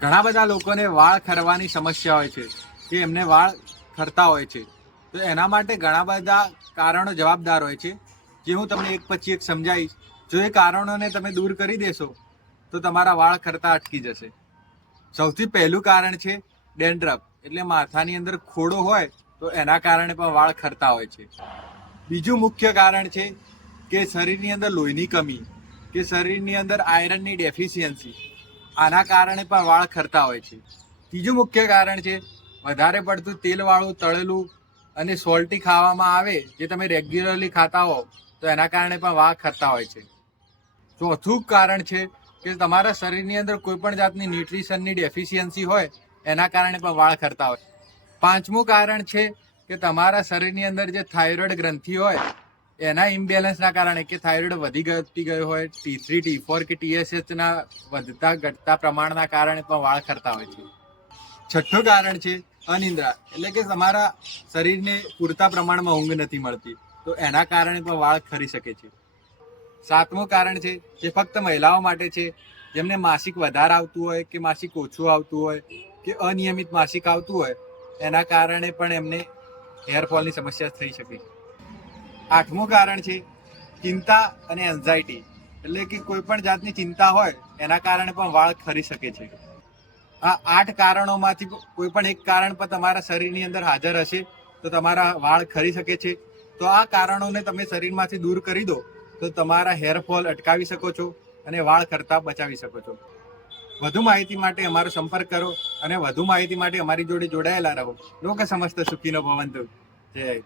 ઘણા બધા લોકોને વાળ ખરવાની સમસ્યા હોય છે કે એમને વાળ ખરતા હોય છે. તો એના માટે ઘણા બધા કારણો જવાબદાર હોય છે, જે હું તમને એક પછી એક સમજાવીશ. જો એ કારણોને તમે દૂર કરી દેશો તો તમારા વાળ ખરતા અટકી જશે. સૌથી પહેલું કારણ છે ડેન્ડ્રફ, એટલે માથાની અંદર ખોડો હોય તો એના કારણે પણ વાળ ખરતા હોય છે. બીજું મુખ્ય કારણ છે કે શરીરની અંદર લોહીની કમી કે શરીરની અંદર આયરનની ડેફિશિયન્સી, આના કારણે પણ વાળ ખરતા હોય છે. ત્રીજું મુખ્ય કારણ છે વધારે પડતું તેલવાળું, તળેલું અને સોલ્ટી ખાવામાં આવે, જે તમે રેગ્યુલરલી ખાતા હો તો એના કારણે પણ વાળ ખરતા હોય છે. ચોથું કારણ છે કે તમારા શરીરની અંદર કોઈ પણ જાતની ન્યુટ્રિશનની ડેફિશિયન્સી હોય, એના કારણે પણ વાળ ખરતા હોય. પાંચમું કારણ છે કે તમારા શરીરની અંદર જે થાઇરોઇડ ગ્રંથિ હોય એના ઇમ્બેલેન્સના કારણે, કે થાઇરોઇડ વધી ગયો હોય, T3, T4 કે TSH ના વધતા ઘટતા પ્રમાણના કારણે પણ વાળ ખરતા હોય છે. છઠ્ઠું કારણ છે અનિદ્રા, એટલે કે તમારા શરીરને પૂરતા પ્રમાણમાં ઊંઘ નથી મળતી, તો એના કારણે પણ વાળ ખરી શકે છે. સાતમું કારણ છે જે ફક્ત મહિલાઓ માટે છે, જેમને માસિક વધારે આવતું હોય કે માસિક ઓછું આવતું હોય કે અનિયમિત માસિક આવતું હોય, એના કારણે પણ એમને હેરફોલની સમસ્યા થઈ શકે છે. આઠમું કારણ છે ચિંતા અને એન્ઝાયટી, એટલે કે કોઈ પણ જાતની ચિંતા હોય એના કારણે પણ વાળ ખરી શકે છે. આ 8 કારણોમાંથી કોઈ પણ એક કારણ પણ તમારા શરીરની અંદર હાજર હશે તો તમારા વાળ ખરી શકે છે. તો આ કારણોને તમે શરીરમાંથી દૂર કરી દો તો તમારા હેરફોલ અટકાવી શકો છો અને વાળ ખરતા બચાવી શકો છો. વધુ માહિતી માટે અમારો સંપર્ક કરો અને વધુ માહિતી માટે અમારી જોડે જોડાયેલા રહો. લોક સમસ્ત સુખીનો ભવંતુ. જય